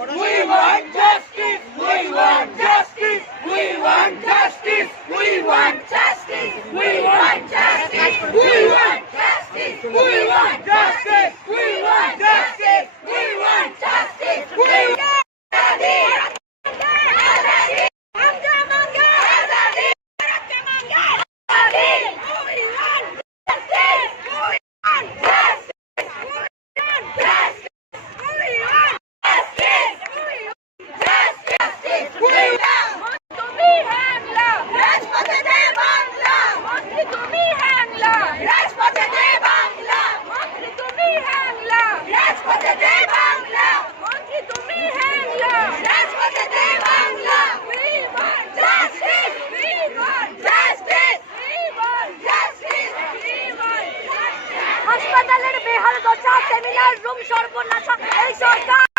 we want justice. হাসপাতালের বেহাল দশা সেমিনার রুম সর্বনাশা এই সরকার